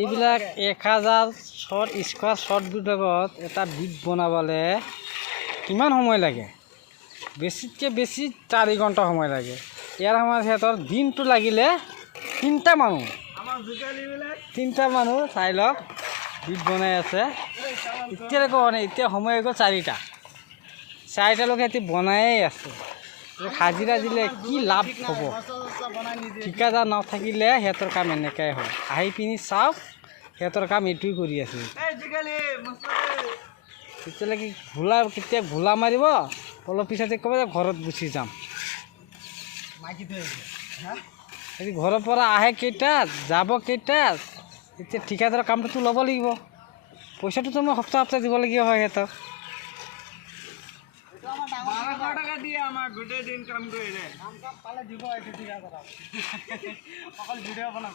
এইবিলাক 1000 স্কোয়ার শটবিলাকত এটা বিট বনাবলে কিমান সময় লাগে? বেছিতকৈ বেছি 4 ঘণ্টা সময় লাগে। ইয়াৰ সময়ত সিহঁতৰ দিনটো লাগিলে 3টা মানুহ চাই লওক বিট বনাই আছে। এতিয়ালৈকে হোৱা নাই, এতিয়া সময় হৈ গ'ল 4টা লোকে এতিয়া বনায়েই আছে। হাজিৰা দিলে কি লাভ হ'ব? ঠিকাদাৰ নাথাকিলে সিহঁতৰ কাম এনেকৈ হয়। আহি পিনি চাওক সিহঁতৰ কাম এইটোৱে কৰি আছে। তেতিয়ালৈকে কেতিয়া ঘোলা মাৰিব, অলপ পিছতে ক'ব যে ঘৰত গুচি যাম। ঘৰৰ পৰা আহে কেইটাত, যাব কেইটাত, এতিয়া ঠিকাদাৰৰ কামটোতো ল'ব লাগিব। পইচাটোতো মই সপ্তাহে দিব লাগিব হয় সিহঁতক। 1200 টাকা দিয়ে আমাক গোটেই দিন কাম কৰিলে। কাম পালে দিব ঠিকাদাৰক। অকল ভিডিঅ' বনাব।